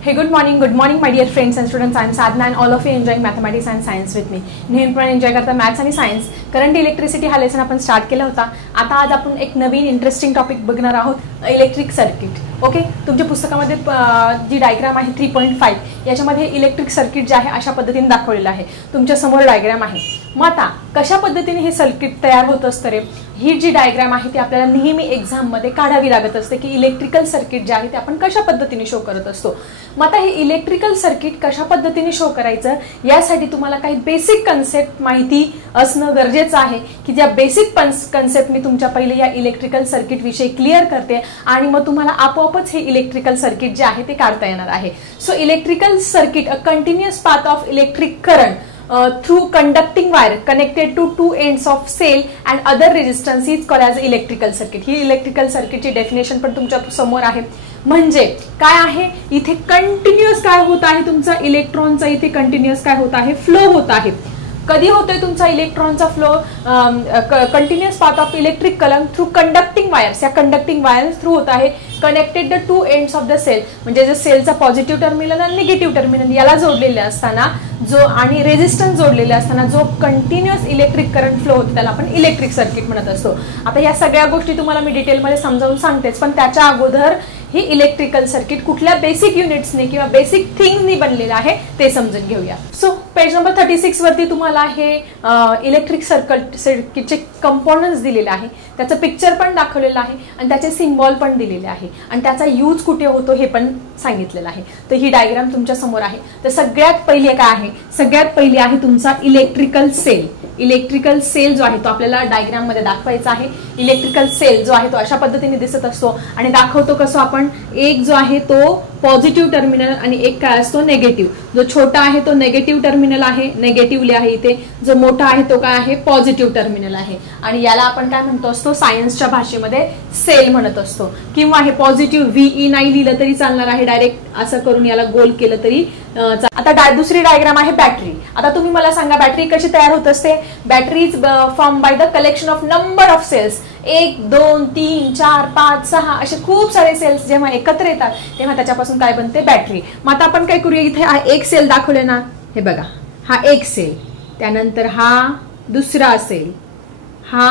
Hey, good morning, my dear friends and students. I am Sadhna and all of you enjoying mathematics and science with me. नेहमीप्रमाणे enjoy करता maths आणि science. Current electricity हा lesson आपण start केला होता. आता आज आपण एक नवीन इंटरेस्टिंग टॉपिक बघणार आहोत, इलेक्ट्रिक सर्किट. ओके, तुमच्या पुस्तकामध्ये जी डायग्राम आहे 3.5 याच्यामध्ये इलेक्ट्रिक सर्किट जे आहे अशा पद्धतीने दाखवलेलं आहे. तुमच्या समोर डायग्राम आहे. मग आता कशा पद्धतीने हे सर्किट तयार होत असतं रे, ही जी डायग्राम आहे ती आपल्याला नेहमी एक्झाम मध्ये काढावी लागत असते की इलेक्ट्रिकल सर्किट जे आहे ते आपण कशा पद्धतीने शो करत असतो. मग आता हे इलेक्ट्रिकल सर्किट कशा पद्धतीने शो करायचं यासाठी तुम्हाला काही बेसिक कन्सेप्ट माहिती असणं गरजेचं आहे की ज्या बेसिक कन्सेप्ट मी तुमच्या पहिले या इलेक्ट्रिकल सर्किट विषयी क्लिअर करते आणि मग तुम्हाला आपोआपच हे इलेक्ट्रिकल सर्किट जे आहे ते काढता येणार आहे. So electrical circuit, a continuous path of electric current through conducting wire connected to two ends of cell and other resistance is called as electrical circuit. He electrical सर्किटची डेफिनेशन पण तुमच्या समोर आहे. म्हणजे काय आहे, इथे कंटिन्युअस काय होत आहे, तुमचा इलेक्ट्रॉनचा इथे कंटिन्युअस काय होत आहे, फ्लो होत आहे. कधी होतोय तुमचा इलेक्ट्रॉनचा flow, continuous path of electric current through conducting wires, या कंडक्टिंग वायर्स थ्रू होत आहे connected the two ends of the cell. म्हणजे जे सेलचा पॉझिटिव्ह टर्मिनल आणि निगेटिव्ह टर्मिनल याला जोडलेले असताना जो आणि रेझिस्टन्स जोडलेले असताना जो कंटिन्युअस इलेक्ट्रिक करंट फ्लो होतो त्याला आपण इलेक्ट्रिक सर्किट म्हणत असतो. आता या सगळ्या गोष्टी तुम्हाला मी डिटेलमध्ये समजावून सांगतेच, पण त्याच्या अगोदर ही इलेक्ट्रिकल सर्किट कुठल्या बेसिक युनिट्सने किंवा बेसिक थिंग्सनी बनलेलं आहे ते समजून घेऊया. सो पेज नंबर 36 वरती तुम्हाला हे इलेक्ट्रिक सर्किटचे कंपोनंट्स दिलेले आहे, त्याचं पिक्चर पण दाखवलेलं आहे आणि त्याचे सिम्बॉल पण दिलेले आहे आणि त्याचा यूज कुठे होतो हे पण सांगितलेलं आहे. तर ही डायग्राम तुमच्या समोर आहे. तर सगळ्यात पहिले काय आहे, सगळ्यात पहिली आहे तुमचा इलेक्ट्रिकल सेल. इलेक्ट्रिकल सेल जो आहे तो आपल्याला डायग्राम मध्ये दाखवायचा आहे. इलेक्ट्रिकल सेल जो आहे तो अशा पद्धतीने दिसत असतो आणि दाखवतो कसं आपण, एक जो आहे तो पॉझिटिव्ह टर्मिनल आणि एक काय असतो नेगेटिव्ह. जो छोटा आहे तो नेगेटिव्ह टर्मिनल आहे, नेगेटिव्हली आहे इथे. जो मोठा आहे तो काय आहे, पॉझिटिव्ह टर्मिनल आहे आणि याला आपण काय म्हणतो असतो, सायन्सच्या भाषेमध्ये सेल म्हणत असतो. किंवा हे पॉझिटिव्ह VE नाही लिहिलं तरी चालणार आहे, डायरेक्ट असं करून याला गोल केलं तरी. आता दुसरी डायग्राम आहे बॅटरी. आता तुम्ही मला सांगा बॅटरी कशी तयार होत असते. Battery is form by the collection of number of cells. 1 2 3 4 5 6 असे खूप सारे सेल्स जेव्हा एकत्र येतात तेव्हा त्याच्यापासून काय बनते, बॅटरी. मग आता आपण काय करूया, इथे एक सेल दाखवले ना, हे बघा, हा एक सेल, त्यानंतर हा दुसरा असेल, हा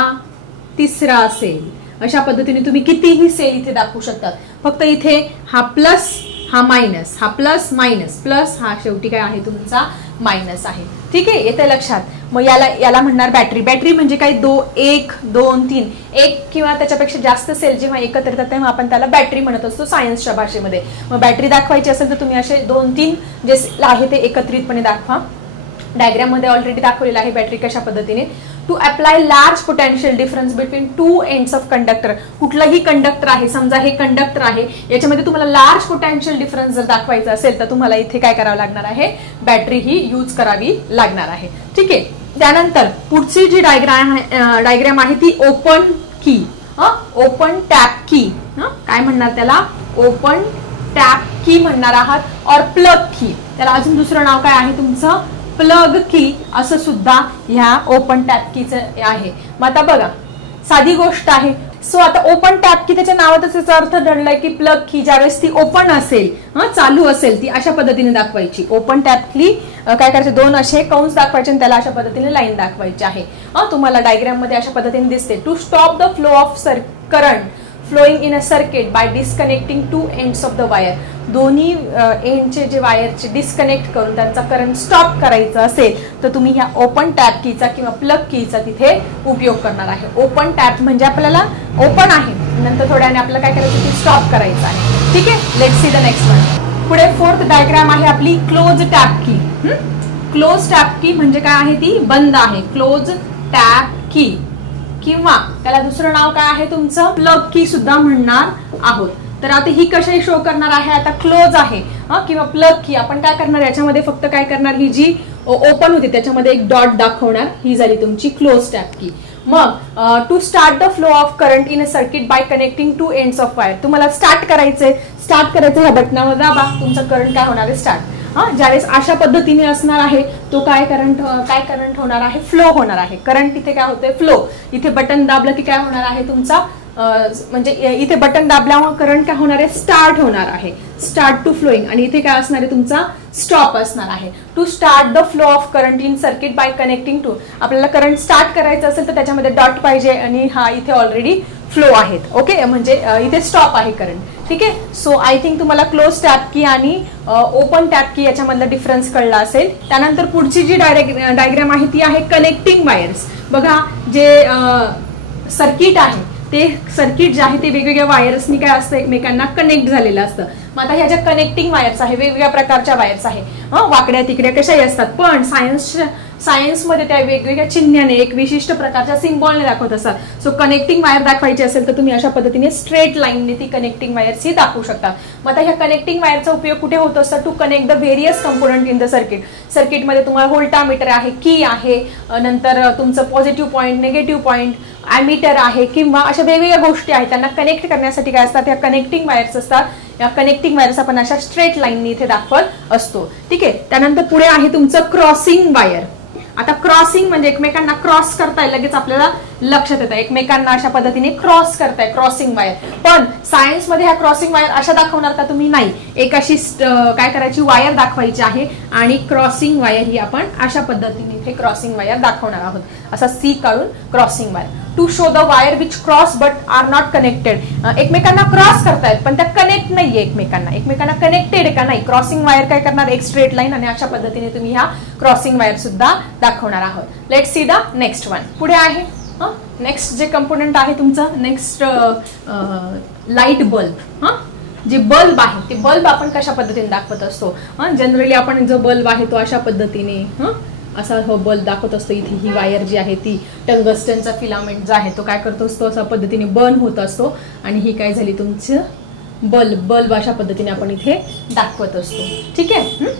तिसरा असेल. अशा पद्धतीने तुम्ही कितीही सेल इथे दाखवू शकतात. फक्त इथे हा प्लस, हा मायनस, हा प्लस मायनस, प्लस हा शेवटी काय आहे तुमचा मायनस आहे. ठीक आहे, येते लक्षात. मग याला म्हणणार बॅटरी. बॅटरी म्हणजे काय, 1 2 3 एक किंवा त्याच्यापेक्षा जास्त सेल जेव्हा एकत्र येतात तेव्हा आपण त्याला बॅटरी म्हणत असतो सायन्सच्या भाषेमध्ये. मग बॅटरी दाखवायची असेल तर तुम्ही असे 2-3 जे सेल आहे ते एकत्रितपणे दाखवा. डायग्राम मध्ये ऑलरेडी दाखवलेलं आहे बॅटरी कशा पद्धतीने. To apply large potential difference between two ends of conductor. कुठलाही कंडक्टर आहे, समजा हे कंडक्टर आहे, याच्यामध्ये तुम्हाला लार्ज पोटेन्शियल डिफरन्स जर दाखवायचा असेल तर तुम्हाला इथे काय करावं लागणार आहे, बॅटरी ही यूज करावी लागणार आहे. ठीक आहे. त्यानंतर पुढची जी डायग्राम आहे ती ओपन की, ओपन टॅप की. काय म्हणणार त्याला, ओपन टॅप की म्हणणार आहात. और प्लग की, त्याला अजून दुसरं नाव काय आहे तुमचं, प्लग की असं सुद्धा ह्या ओपन टॅप कीचं आहे. मग आता बघा, साधी गोष्ट आहे. सो आता ओपन टॅप की त्याच्या नावातच त्याचा अर्थ ठरलाय की प्लग की ज्यावेळेस ती ओपन असेल, चालू असेल, ती अशा पद्धतीने दाखवायची. ओपन टॅप की काय करायचे, 2 असे कंस दाखवायचे आणि त्याला अशा पद्धतीने लाईन दाखवायची आहे. तुम्हाला डायग्राम मध्ये अशा पद्धतीने दिसते. To stop the flow of current flowing in a circuit by disconnecting two ends of the wire. दोन्ही एंडचे जे वायरचे डिस्कनेक्ट करून त्यांचा करंट स्टॉप करायचा असेल तर तुम्ही ह्या ओपन टॅप कीचा किंवा प्लग कीचा तिथे उपयोग करणार आहे. ओपन टॅप म्हणजे आपल्याला ओपन आहे, नंतर थोड्याने आपल्याला काय करायचं, ती स्टॉप करायचं आहे. ठीक आहे, let's see the next one. पुढे 4th डायग्राम आहे आपली क्लोज टॅप की. क्लोज टॅप की म्हणजे काय आहे, ती बंद आहे, क्लोज टॅप की. किंवा त्याला दुसरं नाव काय आहे तुमचं, प्लग की सुद्धा म्हणणार आहोत. तर आता ही कशी शो करणार आहे, आता क्लोज आहे किंवा प्लग की. आपण काय करणार, याच्यामध्ये फक्त काय करणार, ही जी ओपन होती त्याच्यामध्ये एक डॉट दाखवणार, ही झाली तुमची क्लोज टॅप की. मग to start the flow of current in a circuit by connecting two ends of wire. तुम्हाला स्टार्ट करायचंय, ह्या बटनावर दाबा, तुमचं करंट काय होणार आहे, स्टार्ट. ज्यावेळेस अशा पद्धतीने असणार आहे तो काय करंट होणार आहे, फ्लो होणार आहे. करंट इथे काय होतंय, फ्लो. इथे बटन दाबलं की काय होणार आहे तुमचा म्हणजे इथे बटन दाबल्यामुळे करंट काय होणार आहे, स्टार्ट होणार आहे, स्टार्ट टू फ्लोइंग. आणि इथे काय असणार आहे, तुमचा स्टॉप असणार आहे. To start the flow of current in circuit by connecting two. आपल्याला करंट स्टार्ट करायचं असेल तर त्याच्यामध्ये डॉट पाहिजे आणि हा इथे ऑलरेडी फ्लो आहेत. ओके, म्हणजे इथे स्टॉप आहे करंट. ठीक आहे. सो आय थिंक तुम्हाला क्लोज टॅप की आणि ओपन टॅप की याच्यामधला डिफरन्स कळला असेल. त्यानंतर पुढची जी डायग्राम आहे ती आहे कनेक्टिंग वायर्स. बघा, जे सर्किट आहे ते सर्किट जे आहे ते वेगवेगळ्या वायर्सनी काय असतं, एकमेकांना कनेक्ट झालेलं असतं. मग आता ह्या ज्या कनेक्टिंग वायर्स आहे, वेगवेगळ्या प्रकारच्या वायर्स आहे, वाकड्या तिकड्या कशाही असतात, पण सायन्समध्ये त्या वेगवेगळ्या चिन्हाने एक विशिष्ट प्रकारच्या सिम्बॉलने दाखवत असतात. सो कनेक्टिंग वायर दाखवायची असेल तर तुम्ही अशा पद्धतीने स्ट्रेट लाईनने ती कनेक्टिंग वायर्स ही दाखवू शकता. मग आता ह्या कनेक्टिंग वायरचा उपयोग कुठे होत असतो, to connect the various component in the circuit. सर्किटमध्ये तुम्हाला व्होल्टामीटर आहे, की आहे, नंतर तुमचं positive point, negative point, ammeter आहे, किंवा अशा वेगवेगळ्या गोष्टी आहेत. त्यांना कनेक्ट करण्यासाठी काय असतात, ह्या कनेक्टिंग वायर्स असतात. या कनेक्टिंग वायर्स आपण अशा स्ट्रेट लाईनने इथे दाखवत असतो. ठीक आहे. त्यानंतर पुढे आहे तुमचं क्रॉसिंग वायर. आता क्रॉसिंग म्हणजे एकमेकांना क्रॉस करताय, लगेच आपल्याला लक्षात येतं एकमेकांना अशा पद्धतीने क्रॉस करताय, क्रॉसिंग वायर. पण सायन्समध्ये ह्या क्रॉसिंग वायर अशा दाखवणार का तुम्ही, नाही. एक अशी काय करायची, वायर दाखवायची आहे आणि क्रॉसिंग वायर ही आपण अशा पद्धतीने इथे क्रॉसिंग वायर दाखवणार आहोत. असा सी काढून crossing wire. To show the wire which cross but are not connected. एकमेकांना क्रॉस करतायत पण त्या कनेक्ट नाहीये एकमेकांना कनेक्टेड का नाही. क्रॉसिंग वायर काय करणार, एक स्ट्रेट लाईन, आणि अशा पद्धतीने तुम्ही ह्या क्रॉसिंग वायर सुद्धा दाखवणार आहोत. Let's see the next one. पुढे आहे नेक्स्ट जे कंपोनंट आहे तुमचं, नेक्स्ट लाईट बल्ब. जे बल्ब आहे ते बल्ब आपण कशा पद्धतीने दाखवत असतो, जनरली आपण जो बल्ब आहे तो अशा पद्धतीने असा बल्ब दाखवत असतो. इथे ही वायर जी आहे ती टंगस्टनचा फिलामेंट जो आहे तो काय करतो असतो, अशा पद्धतीने बर्न होत असतो. आणि ही काय झाली तुमचं बल्ब अशा पद्धतीने आपण इथे दाखवत असतो. ठीक आहे.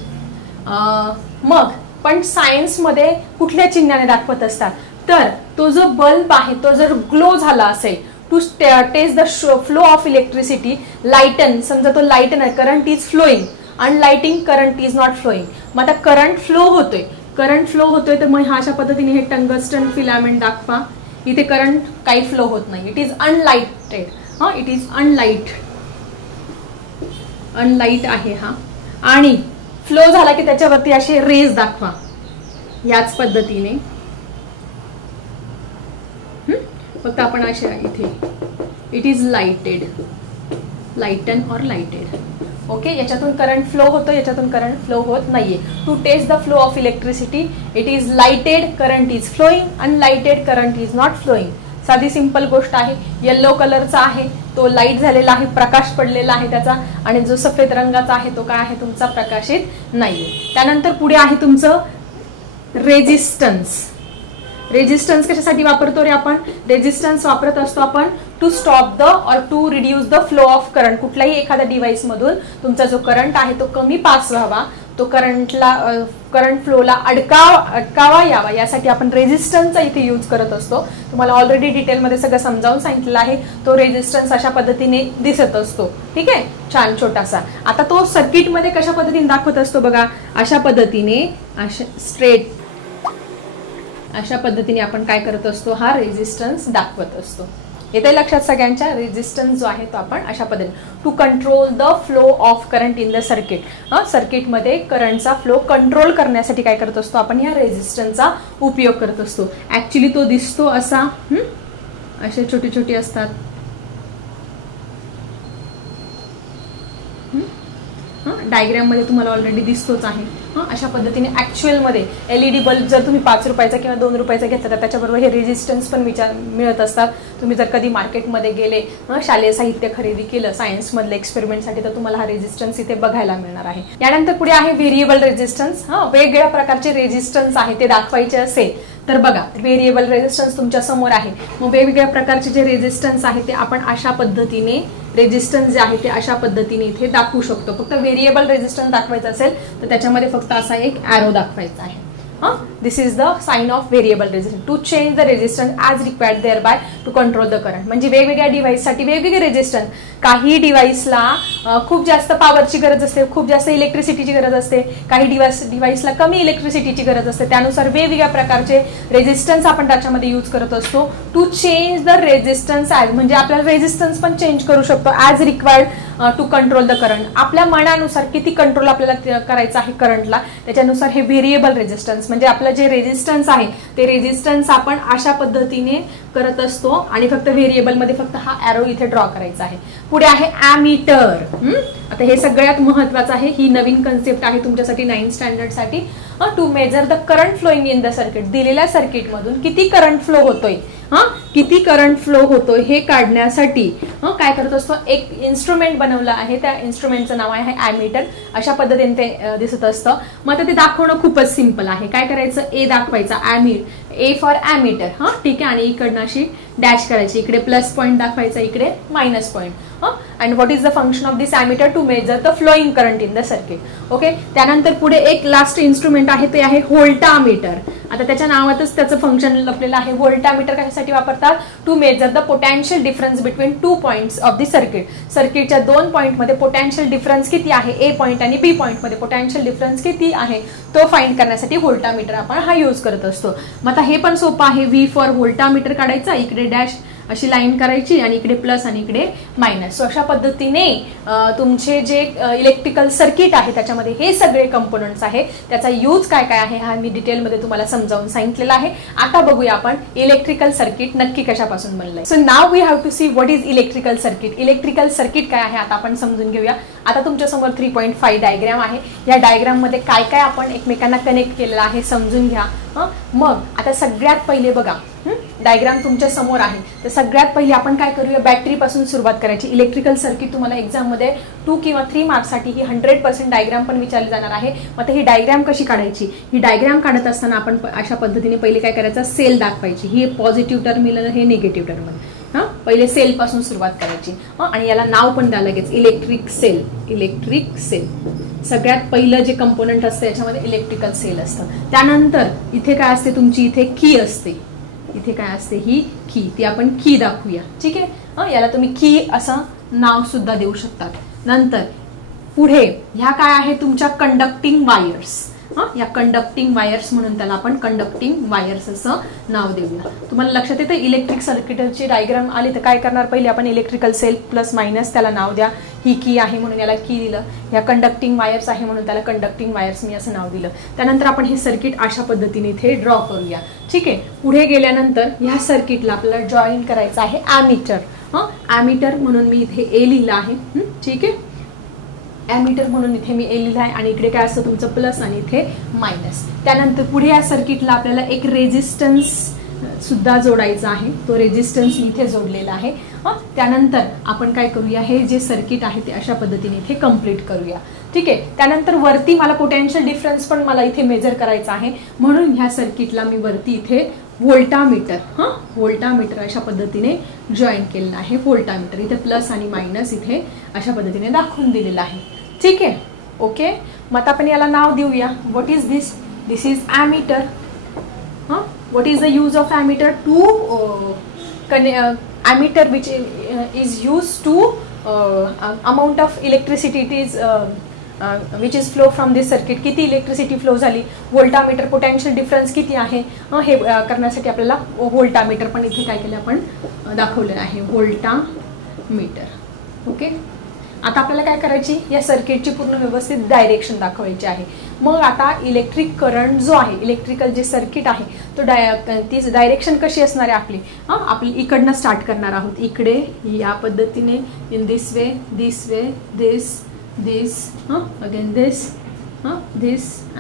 मग पण सायन्समध्ये कुठल्या चिन्हाने दाखवत असतात, तर तो जो बल्ब आहे तो जर ग्लो झाला असेल, to test the flow of electricity, lighten, समजा तो लाइटन आहे, current is flowing, unlighting current is not flowing. मग आता करंट फ्लो होतोय तर मग हा अशा पद्धतीने हे टंगस्टन फिलामेंट दाखवा. इथे करंट काही फ्लो होत नाही, it is unlighted. It is unlit आहे हा. आणि फ्लो झाला की त्याच्यावरती असे रेज दाखवा याच पद्धतीने. फक्त आपण अशा इथे it is lighten or lighted. Okay, याच्यातून करंट फ्लो होतो, याच्यातून करंट फ्लो होत नाहीये. To test the flow of electricity, it is lighted, current is flowing, unlighted, current is not flowing. साधी सिंपल गोष्ट आहे. येलो कलरचा आहे तो लाईट झालेला आहे, प्रकाश पडलेला आहे त्याचा, आणि जो सफेद रंगाचा आहे तो काय आहे तुमचा, प्रकाशित नाहीये. त्यानंतर पुढे आहे तुमचं रेजिस्टन्स. रेजिस्टन्स कशासाठी वापरतो रे आपण, रेजिस्टन्स वापरत असतो आपण to stop the or to reduce the flow of current. कुठल्याही एखाद्या डिव्हाइस मधून तुमचा जो करंट आहे तो कमी पास व्हावा, तो करंट फ्लोला अडकावा यावा, यासाठी आपण रेजिस्टन्सचा इथे यूज करत असतो. तुम्हाला ऑलरेडी डिटेलमध्ये सगळं समजावून सांगितलेलं आहे. तो रेजिस्टन्स अशा पद्धतीने दिसत असतो. ठीक आहे, छान छोटासा. आता तो सर्किटमध्ये कशा पद्धतीने दाखवत असतो बघा, अशा पद्धतीने स्ट्रेट अशा पद्धतीने आपण काय करत असतो, हा रेजिस्टन्स दाखवत असतो. येते लक्षात सगळ्यांच्या. रेजिस्टन्स जो आहे तो आपण अशा पद्धतीने to control the flow of current in the circuit. सर्किटमध्ये करंटचा फ्लो कंट्रोल करण्यासाठी काय करत असतो आपण, ह्या रेजिस्टन्सचा उपयोग करत असतो. ऍक्च्युली तो दिसतो असा, असे छोटी छोटी असतात. डायग्राम मध्ये तुम्हाला ऑलरेडी दिसतोच आहे. अशा पद्धतीने ऍक्च्युअल मध्ये एलईडी बल्ब जर तुम्ही 5 रुपयाचा किंवा 2 रुपयाचा घेतला तर त्याच्याबरोबर हे रेजिस्टन्स पण मिळत असतात. तुम्ही जर कधी मार्केटमध्ये गेले, शालेय साहित्य खरेदी केलं सायन्स मधलं एक्सपेरिमेंटसाठी, तर तुम्हाला हा रेजिस्टन्स इथे बघायला मिळणार आहे. यानंतर पुढे आहे व्हेरिएबल रेजिस्टन्स. वेगवेगळ्या प्रकारचे रेजिस्टन्स आहे ते दाखवायचे असेल तर बघा, व्हेरिएबल रेजिस्टन्स तुमच्या समोर आहे. मग वेगवेगळ्या प्रकारचे जे रेजिस्टन्स आहे ते आपण अशा पद्धतीने रेजिस्टन्स जे आहे ते अशा पद्धतीने इथे दाखवू शकतो. फक्त व्हेरिएबल रेजिस्टन्स दाखवायचं असेल तर त्याच्यामध्ये फक्त असा एक ॲरो दाखवायचा आहे. This is the sign of variable resistance. To change the resistance as required thereby to control the current. म्हणजे वेगवेगळ्या डिव्हाइससाठी वेगवेगळे रेजिस्टन्स. काही डिव्हाइसला खूप जास्त पॉवरची गरज असते, खूप जास्त इलेक्ट्रिसिटीची गरज असते, काही डिव्हाइसला कमी इलेक्ट्रिसिटीची गरज असते. त्यानुसार वेगवेगळ्या प्रकारचे रेझिस्टन्स आपण त्याच्यामध्ये यूज करत असतो to change the resistance as, म्हणजे आपल्याला रेझिस्टन्स पण चेंज करू शकतो as required to control the current. आपल्या मनानुसार किती कंट्रोल आपल्याला करायचं आहे करंटला त्याच्यानुसार हे व्हेरिएबल रेझिस्टन्स, म्हणजे आपलं जे रेझिस्टन्स आहे ते रेझिस्टन्स आपण अशा पद्धतीने करत असतो आणि फक्त व्हेरिएबल मध्ये फक्त हा ॲरो इथे ड्रॉ करायचा आहे. पुढे आहे ॲमीटर. आता हे सगळ्यात महत्वाचं आहे, ही नवीन कन्सेप्ट आहे तुमच्यासाठी 9th स्टँडर्ड साठी. To measure the current flowing in the circuit, दिलेल्या सर्किट मधून किती करंट फ्लो होतोय, किती करंट फ्लो होतोय हे काढण्यासाठी काय करत असतो, एक इन्स्ट्रुमेंट बनवलं आहे, त्या इन्स्ट्रुमेंटचं नाव आहे ॲमीटर. अशा पद्धतीने ते दिसत असतं. मग ते दाखवणं खूपच सिंपल आहे. काय करायचं, ए दाखवायचा, ए फॉर ॲमीटर. ठीक आहे, आणि इकडनं अशी डॅश करायची, इकडे प्लस पॉईंट दाखवायचा, इकडे minus point. And what is the function of this ammeter, to measure the flowing current in the circuit. Okay, त्यानंतर पुढे एक लास्ट इन्स्ट्रुमेंट आहे ते आहे व्होल्टामीटर. आता त्याच्या नावातच त्याचं फंक्शन लपलेलं आहे. व्होल्टामीटर कशासाठी वापरतात, to measure the potential difference between 2 points of the circuit. सर्किटच्या 2 पॉईंटमध्ये पोटॅन्शियल डिफरन्स किती आहे, ए पॉईंट आणि बी पॉईंट मध्ये पोटॅन्शियल डिफरन्स किती आहे तो फाइंड करण्यासाठी व्होल्टामीटर आपण हा यूज करत असतो. मग आता हे पण सोपं आहे. व्ही फॉर व्होल्टामीटर काढायचा, इकडे डॅश अशी लाईन करायची आणि इकडे प्लस आणि इकडे मायनस. सो अशा पद्धतीने तुमचे जे इलेक्ट्रिकल सर्किट आहे त्याच्यामध्ये हे सगळे कंपोनंट्स आहे, त्याचा यूज काय काय आहे हा मी डिटेलमध्ये तुम्हाला समजावून सांगितलेला आहे. आता बघूया आपण इलेक्ट्रिकल सर्किट नक्की कशापासून बनलंय. So now we have to see what is electrical circuit. Electrical circuit काय आहे आता आपण समजून घेऊया. आता तुमच्या समोर 3.5 डायग्राम आहे. या डायग्राम मध्ये काय काय आपण एकमेकांना कनेक्ट केलेलं आहे समजून घ्या. मग आता सगळ्यात पहिले बघा, डायग्राम तुमच्या समोर आहे, तर सगळ्यात पहिले आपण काय करूया, बॅटरी पासून सुरुवात करायची. इलेक्ट्रिकल सर्किट तुम्हाला एक्झाम मध्ये 2 किंवा 3 मार्क्ससाठी ही 100% डायग्राम पण विचारली जाणार आहे. मग ही डायग्राम कशी काढायची, ही डायग्राम काढत असताना आपण अशा पद्धतीने पहिले काय करायचं, सेल दाखवायची. ही पॉझिटिव्ह टर्मिनल, हे निगेटिव्ह टर्मिनल. पहिले सेल पासून सुरुवात करायची आणि याला नाव पण द्या लगेच, इलेक्ट्रिक सेल. इलेक्ट्रिक सेल सगळ्यात पहिलं जे कंपोनंट असतं याच्यामध्ये इलेक्ट्रिकल सेल असतं. त्यानंतर इथे काय असते तुमची, इथे की असते. इथे काय असते, ही की, ती आपण की दाखवूया. ठीक आहे, याला तुम्ही की असं नाव सुद्धा देऊ शकतात. नंतर पुढे ह्या काय आहे तुमच्या कंडक्टिंग वायर्स. या कंडक्टिंग वायर्स म्हणून त्याला आपण कंडक्टिंग वायर्स असं नाव देऊया. तुम्हाला लक्षात येतं, इलेक्ट्रिक सर्किटची डायग्राम आली तर काय करणार, पहिले आपण इलेक्ट्रिकल सेल प्लस मायनस त्याला नाव द्या. ही की आहे म्हणून याला की दिलं. या कंडक्टिंग वायर्स आहे म्हणून त्याला कंडक्टिंग वायर्स मी असं नाव दिलं. त्यानंतर आपण हे सर्किट अशा पद्धतीने इथे ड्रॉ करूया. ठीक आहे, पुढे गेल्यानंतर ह्या सर्किटला आपल्याला जॉईन करायचं आहे ॲमीटर. ॲमीटर म्हणून मी इथे ए लिहिलं आहे. ठीक आहे, ॲमीटर म्हणून इथे मी ए लिहिलं आहे आणि इकडे काय असतं तुमचं प्लस आणि इथे मायनस. त्यानंतर पुढे या सर्किटला आपल्याला एक रेझिस्टन्स सुद्धा जोडायचा आहे. तो रेझिस्टन्स इथे जोडलेला आहे. त्यानंतर आपण काय करूया, हे जे सर्किट आहे ते अशा पद्धतीने इथे कम्प्लीट करूया. ठीक आहे, त्यानंतर वरती मला पोटेन्शियल डिफरन्स पण मला इथे मेजर करायचा आहे म्हणून ह्या सर्किटला मी वरती इथे व्होल्टामीटर अशा पद्धतीने जॉईन केलेला आहे. व्होल्टामीटर इथे प्लस आणि मायनस इथे अशा पद्धतीने दाखवून दिलेला आहे. ठीक आहे, ओके. मग आपण याला नाव देऊया. What is this, this is ammeter. What is the use of ammeter, to ammeter which is use to amount of electricity it is which is flow from this circuit. किती इलेक्ट्रिसिटी फ्लो झाली, voltmeter potential difference किती आहे हे करण्यासाठी आपल्याला व्होल्टामीटर पण इथे काय केलं आपण दाखवलेलं आहे, व्होल्टामीटर. ओके, आता आपल्याला काय करायची, या सर्किटची पूर्ण व्यवस्थित डायरेक्शन दाखवायची आहे. मग आता इलेक्ट्रिक करंट जो आहे, इलेक्ट्रिकल जे सर्किट आहे तो ती डायरेक्शन कशी असणार आहे आपली, आपली इकडनं स्टार्ट करणार आहोत. इकडे या पद्धतीने in this way, this way, this again this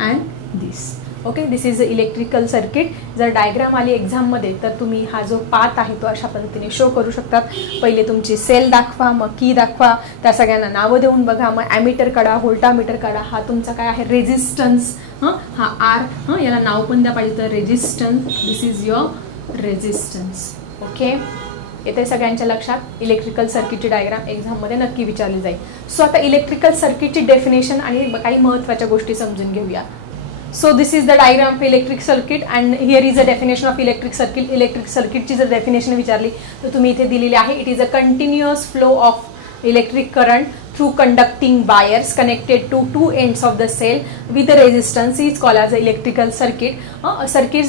and this. Okay, this is a electrical circuit. जर डायग्राम आली एक्झाम मध्ये तर तुम्ही हा जो पाथ आहे तो अशा पद्धतीने शो करू शकतात. पहिले तुमची सेल दाखवा, मग की दाखवा, त्या सगळ्यांना नावं देऊन बघा, मग ॲमीटर काढा, व्होल्टामीटर काढा. हा तुमचा काय आहे, रेझिस्टन्स. हा आर, याला नाव पण द्या पाहिजे तर resistance. This is your resistance. Okay, येते सगळ्यांच्या लक्षात. इलेक्ट्रिकल सर्किटची डायग्राम एक्झाममध्ये नक्की विचारली जाईल. सो आता इलेक्ट्रिकल सर्किटची डेफिनेशन आणि काही महत्त्वाच्या गोष्टी समजून घेऊया. So this is the diagram of electric circuit and here is a definition of electric circuit. Electric सर्किटची जर डेफिनेशन विचारली तर तुम्ही इथे दिलेली आहे. It is a continuous flow of electric current through conducting wires connected to two ends of the cell with a resistance is called as an electrical circuit. Circuit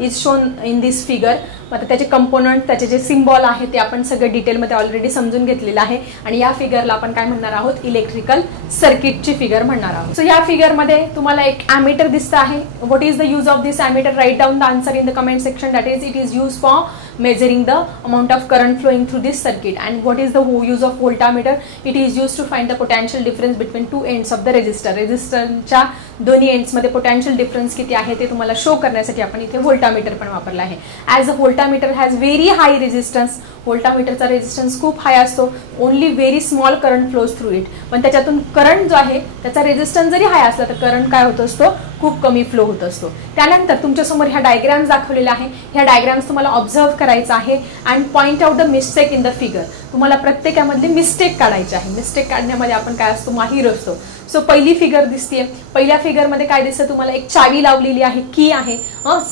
is shown in this figure. आता त्याचे component, त्याचे जे symbol आहे ते आपण सगळे डिटेलमध्ये already समजून घेतलेलं आहे आणि या फिगरला आपण काय म्हणणार आहोत, इलेक्ट्रिकल सर्किटची फिगर म्हणणार आहोत. सो या फिगरमध्ये तुम्हाला एक ॲमीटर दिसतं आहे. What is the use of this ammeter? Write down the answer in the comment section. That is, it is use for measuring the amount of current flowing through this circuit. And what is the use of voltmeter? It is used to find the potential difference between two ends of the resistor. रेझिस्टरच्या दोन्ही ends मध्ये potential difference किती आहे ते तुम्हाला show करण्यासाठी आपण इथे व्होल्टामीटर पण वापरला आहे. As a voltameter has very high resistance. व्होल्टामीटरचा रेझिस्टन्स खूप हाय असतो. Only very small current flows through it. पण त्याच्यातून करंट जो आहे त्याचा रेझिस्टन्स जरी हाय असला तर करंट काय होत असतो, खूप कमी फ्लो होत असतो. त्यानंतर तुमच्यासमोर ह्या डायग्राम्स दाखवलेल्या आहे. ह्या डायग्राम्स तुम्हाला ऑब्झर्व करायचं आहे and point out the mistake in the figure. तुम्हाला प्रत्येकामधली मिस्टेक काढायची आहे. मिस्टेक काढण्यामध्ये आपण काय असतो, माहीर असतो. सो पहिली फिगर दिसते. पहिल्या फिगरमध्ये काय दिसतं तुम्हाला, एक चावी लावलेली आहे, की आहे,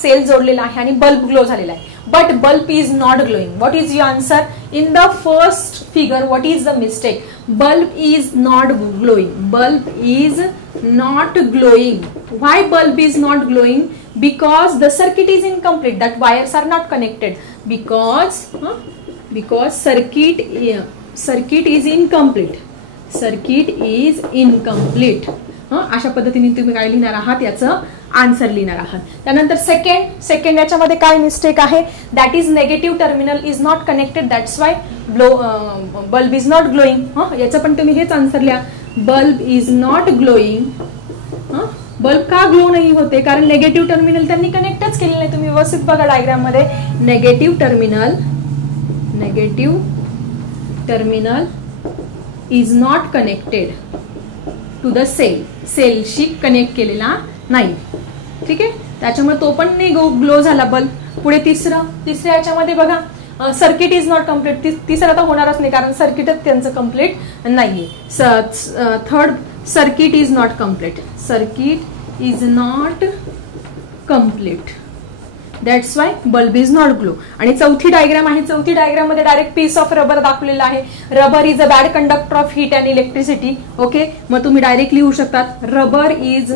सेल जोडलेला आहे आणि बल्ब ग्लो झालेला आहे. But bulb is not glowing. What is your answer in the first figure? What is the mistake? Bulb is not glowing. Bulb is not glowing. Why bulb is not glowing? Because the circuit is incomplete. That wires are not connected. Because circuit is incomplete. Circuit is incomplete. अशा पद्धतीने तुम्ही काय लिहिणार आहात, याचं answer लिहिणार आहात. त्यानंतर सेकंड याच्यामध्ये काय मिस्टेक आहे? That is negative terminal is not connected. That's why bulb is not glowing. याचं पण तुम्ही हेच आन्सर लिहा. Bulb is not glowing. Bulb का ग्लो नाही होते? कारण नेगेटिव्ह टर्मिनल त्यांनी कनेक्टच केलेलं नाही. तुम्ही व्यवस्थित बघा डायग्राम मध्ये. Negative terminal is not connected to the सेलशी कनेक्ट केलेला नाही. ठीक आहे, त्याच्यामुळे तो पण नाही ग्लो झाला बल्ब. पुढे तिसऱ्या याच्यामध्ये बघा, सर्किट इज नॉट कम्प्लीट. तिसरं आता होणारच नाही कारण सर्किटच त्यांचं कम्प्लीट नाहीये. Third, circuit is not complete. Circuit is not complete. That's why bulb is not glow. आणि चौथी डायग्राम आहे. चौथी डायग्राम मध्ये डायरेक्ट पीस ऑफ रबर दाखवलेला आहे. Rubber is a bad conductor of heat and electricity. Okay, मग तुम्ही direct लिहू शकतात, rubber is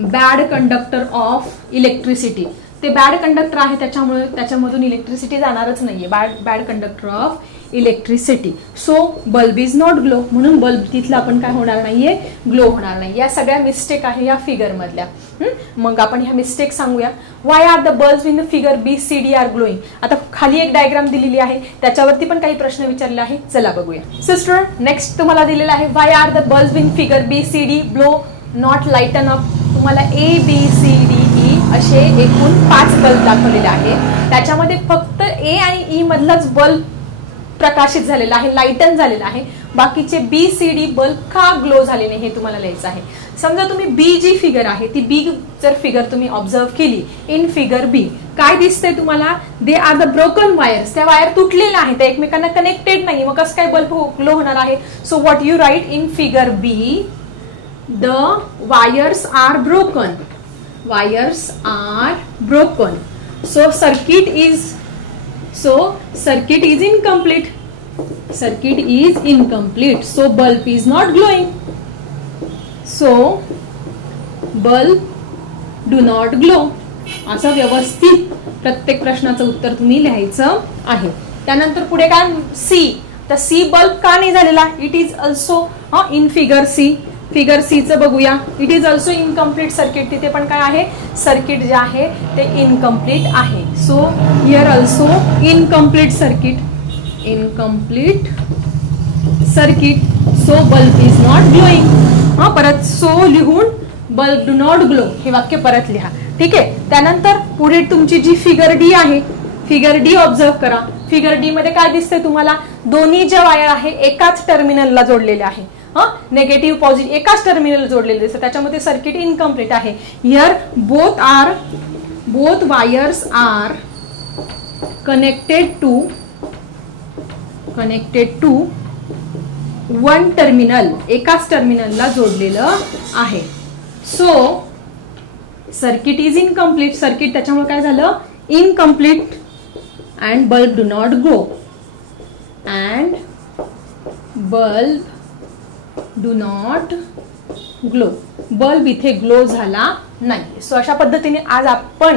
bad conductor of electricity. ते बॅड कंडक्टर आहे त्याच्यामुळे त्याच्यामधून इलेक्ट्रिसिटी जाणारच नाहीये. Bad conductor of electricity. So bulb is not glow, म्हणून बल्ब तिथला आपण काय होणार नाहीये, ग्लो होणार नाही. या सगळ्या मिस्टेक आहे या फिगर मधल्या. मग आपण ह्या मिस्टेक सांगूया. Why are the bulbs in the figure BCD are glowing? आता खाली एक डायग्राम दिलेली आहे, त्याच्यावरती पण काही प्रश्न विचारले आहे. चला बघूया. सो स्टुडंट, नेक्स्ट तुम्हाला दिलेला आहे, why are the bulbs in figure BCD blow not lighten up? तुम्हाला ABCDE असे एकूण 5 बल्ब दाखवलेले आहे. त्याच्यामध्ये फक्त A आणि E मधलाच बल्ब प्रकाशित झालेला आहे, लाइटन झालेला आहे. बाकीचे BCD बल्ब का ग्लो झाले नाही हे तुम्हाला लिहायचं आहे. समजा तुम्ही बी जी फिगर आहे ती बी जर फिगर तुम्ही ऑब्झर्व केली, इन फिगर बी काय दिसतंय तुम्हाला? They are the broken wires. त्या वायर तुटलेल्या आहेत, त्या एकमेकांना कनेक्टेड नाही. मग कसं काय बल्ब ग्लो होणार आहे? So what you write in figure B? The wires are broken. Wires are broken. So circuit is incomplete. Circuit is incomplete. So bulb is not glowing. So bulb do not glow. असं व्यवस्थित प्रत्येक प्रश्नाचं उत्तर तुम्ही लिहायचं आहे. त्यानंतर पुढे काय? सी. तर सी बल्ब का नाही झालेला? It is also in figure C. Figure C चं बघूया. It is also incomplete circuit. तिथे पण काय आहे? सर्किट जे आहे ते इनकम्प्लीट आहे. So here also incomplete circuit. Incomplete circuit. So bulb is not glowing. परत सो लिहून बल्ब डू नॉट ग्लो हे वाक्य परत लिहा. ठीक आहे. त्यानंतर पुढे तुमची जी फिगर डी आहे, फिगर डी ऑब्झर्व करा. फिगर डी मध्ये काय दिसतंय तुम्हाला? दोन्ही ज्या वायर आहे एकाच टर्मिनलला जोडलेले आहे. नेगेटिव्ह पॉझिटिव्ह एकाच टर्मिनल जोडलेले दिसतं, त्याच्यामध्ये सर्किट इनकम्प्लीट आहे. Here both wires are connected to one terminal. एकाच टर्मिनलला जोडलेलं आहे. So circuit is incomplete. Circuit त्याच्यामुळे काय झालं? Incomplete. And bulb do not glow. And bulb do not glow, bulb इथे ग्लो झाला नाही. सो अशा पद्धतीने आज आपण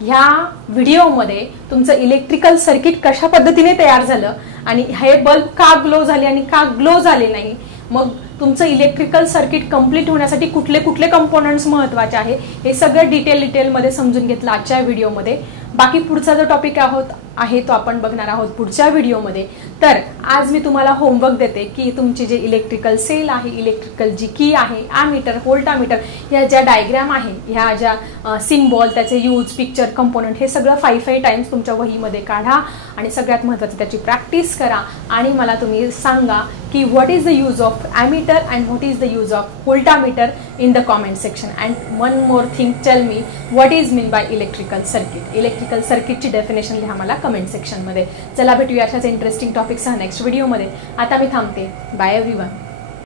ह्या व्हिडिओमध्ये तुमचं इलेक्ट्रिकल सर्किट कशा पद्धतीने तयार झालं आणि हे बल्ब का ग्लो झाले आणि का ग्लो झाले नाही, मग तुमचं इलेक्ट्रिकल सर्किट कंप्लीट होण्यासाठी कुठले कुठले कंपोनंट्स महत्त्वाचे आहे हे सगळं डिटेलमध्ये समजून घेतलं आजच्या व्हिडिओमध्ये. बाकी पुढचा जो टॉपिक आहे तो आपण बघणार आहोत पुढच्या व्हिडिओमध्ये. तर आज मी तुम्हाला होमवर्क देते की तुमची जे इलेक्ट्रिकल सेल आहे, इलेक्ट्रिकल जी की आहे, ॲमीटर, व्होल्टामीटर, ह्या ज्या डायग्राम आहे, ह्या ज्या सिम्बॉल, त्याचे यूज, पिक्चर, कंपोनंट, हे सगळं 5 टाइम्स तुमच्या वहीमध्ये काढा आणि सगळ्यात महत्त्वाचं त्याची प्रॅक्टिस करा आणि मला तुम्ही सांगा की what is the use of ammeter and what is the use of voltameter in the comment section. And one more thing, tell me what is mean by electrical circuit. Electrical सर्किटची definition लिहा मला comment सेक्शनमध्ये. चला भेटूया अशाच interesting टॉपिकसह next व्हिडिओमध्ये. आता मी थांबते. Bye everyone.